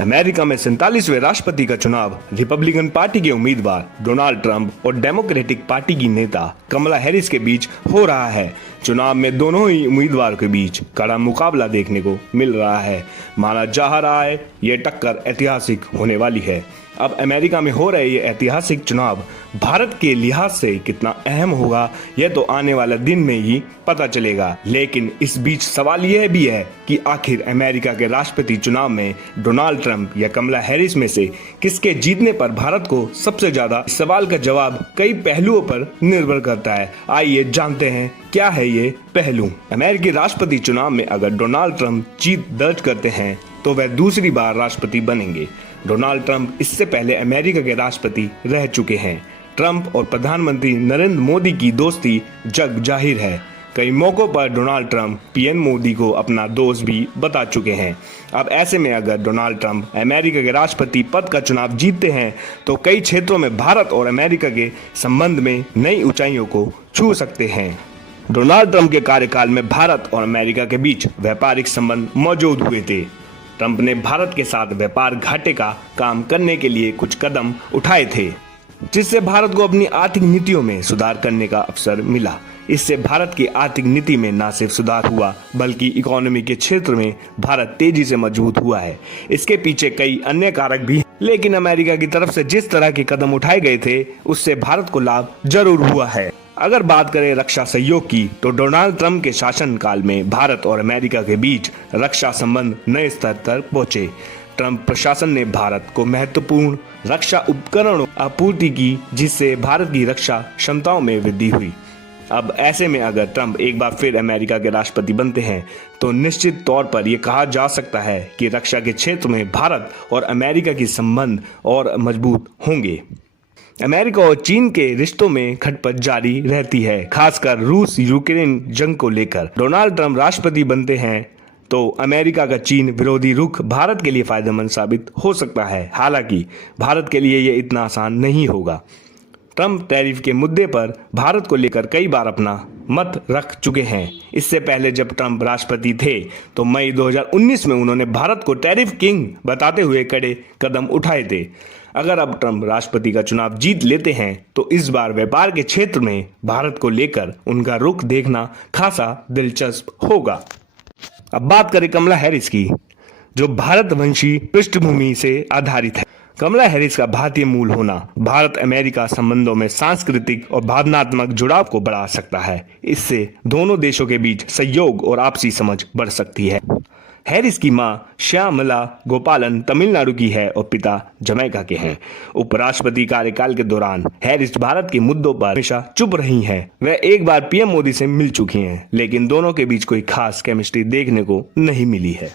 America में 47वें राष्ट्रपति का चुनाव रिपब्लिकन पार्टी के उम्मीदवार डोनाल्ड ट्रंप और डेमोक्रेटिक पार्टी की नेता कमला हैरिस के बीच हो रहा है। चुनाव में दोनों ही उम्मीदवारों के बीच कड़ा मुकाबला देखने को मिल रहा है। माना जा रहा है ये टक्कर ऐतिहासिक होने वाली है। अब अमेरिका में हो रहे ये ऐतिहासिक चुनाव भारत के लिहाज से कितना अहम होगा यह तो आने वाला दिन में ही पता चलेगा। लेकिन इस बीच सवाल यह भी है कि आखिर अमेरिका के राष्ट्रपति चुनाव में डोनाल्ड ट्रंप या कमला हैरिस में से किसके जीतने पर भारत को सबसे ज्यादा। सवाल का जवाब कई पहलुओं पर निर्भर करता है। आइए जानते हैं क्या है ये पहलू। अमेरिकी राष्ट्रपति चुनाव में अगर डोनाल्ड ट्रंप जीत दर्ज करते हैं तो वह दूसरी बार राष्ट्रपति बनेंगे। डोनाल्ड ट्रंप इससे पहले अमेरिका के राष्ट्रपति रह चुके हैं। ट्रंप और प्रधानमंत्री नरेंद्र मोदी की दोस्ती जग जाहिर है। कई मौकों पर डोनाल्ड ट्रंप पीएम मोदी को अपना दोस्त भी बता चुके हैं। अब ऐसे में अगर डोनाल्ड ट्रंप अमेरिका के राष्ट्रपति पद का चुनाव जीतते हैं तो कई क्षेत्रों में भारत और अमेरिका के संबंध में नई ऊंचाइयों को छू सकते हैं। डोनाल्ड ट्रंप के कार्यकाल में भारत और अमेरिका के बीच व्यापारिक संबंध मौजूद हुए थे। ट्रंप ने भारत के साथ व्यापार घाटे का काम करने के लिए कुछ कदम उठाए थे, जिससे भारत को अपनी आर्थिक नीतियों में सुधार करने का अवसर मिला। इससे भारत की आर्थिक नीति में न सिर्फ सुधार हुआ बल्कि इकोनॉमी के क्षेत्र में भारत तेजी से मजबूत हुआ है। इसके पीछे कई अन्य कारक भी हैं, लेकिन अमेरिका की तरफ से जिस तरह के कदम उठाए गए थे उससे भारत को लाभ जरूर हुआ है। अगर बात करें रक्षा सहयोग की तो डोनाल्ड ट्रंप के शासनकाल में भारत और अमेरिका के बीच रक्षा संबंध नए स्तर तक पहुंचे। ट्रंप प्रशासन ने भारत को महत्वपूर्ण रक्षा उपकरणों आपूर्ति की, जिससे भारत की रक्षा क्षमताओं में वृद्धि हुई। अब ऐसे में अगर ट्रंप एक बार फिर अमेरिका के राष्ट्रपति बनते हैं तो निश्चित तौर पर यह कहा जा सकता है कि रक्षा के क्षेत्र में भारत और अमेरिका की संबंध और मजबूत होंगे। अमेरिका और चीन के रिश्तों में खटपट जारी रहती है, खासकर रूस यूक्रेन जंग को लेकर। डोनाल्ड ट्रंप राष्ट्रपति बनते हैं तो अमेरिका का चीन विरोधी रुख भारत के लिए फायदेमंद साबित हो सकता है। हालांकि भारत के लिए यह इतना आसान नहीं होगा। ट्रंप टैरिफ के मुद्दे पर भारत को लेकर कई बार अपना मत रख चुके हैं। इससे पहले जब ट्रंप राष्ट्रपति थे तो मई 2019 में उन्होंने भारत को टैरिफ किंग बताते हुए कड़े कदम उठाए थे। अगर अब ट्रंप राष्ट्रपति का चुनाव जीत लेते हैं तो इस बार व्यापार के क्षेत्र में भारत को लेकर उनका रुख देखना खासा दिलचस्प होगा। अब बात करें कमला हैरिस की, जो भारतवंशी पृष्ठभूमि से आधारित है। कमला हैरिस का भारतीय मूल होना भारत अमेरिका संबंधों में सांस्कृतिक और भावनात्मक जुड़ाव को बढ़ा सकता है। इससे दोनों देशों के बीच सहयोग और आपसी समझ बढ़ सकती है। हैरिस की मां श्यामला गोपालन तमिलनाडु की है और पिता जमैका के हैं। उपराष्ट्रपति कार्यकाल के दौरान हैरिस भारत के मुद्दों पर हमेशा चुप रही हैं। वह एक बार पीएम मोदी से मिल चुकी हैं, लेकिन दोनों के बीच कोई खास केमिस्ट्री देखने को नहीं मिली है।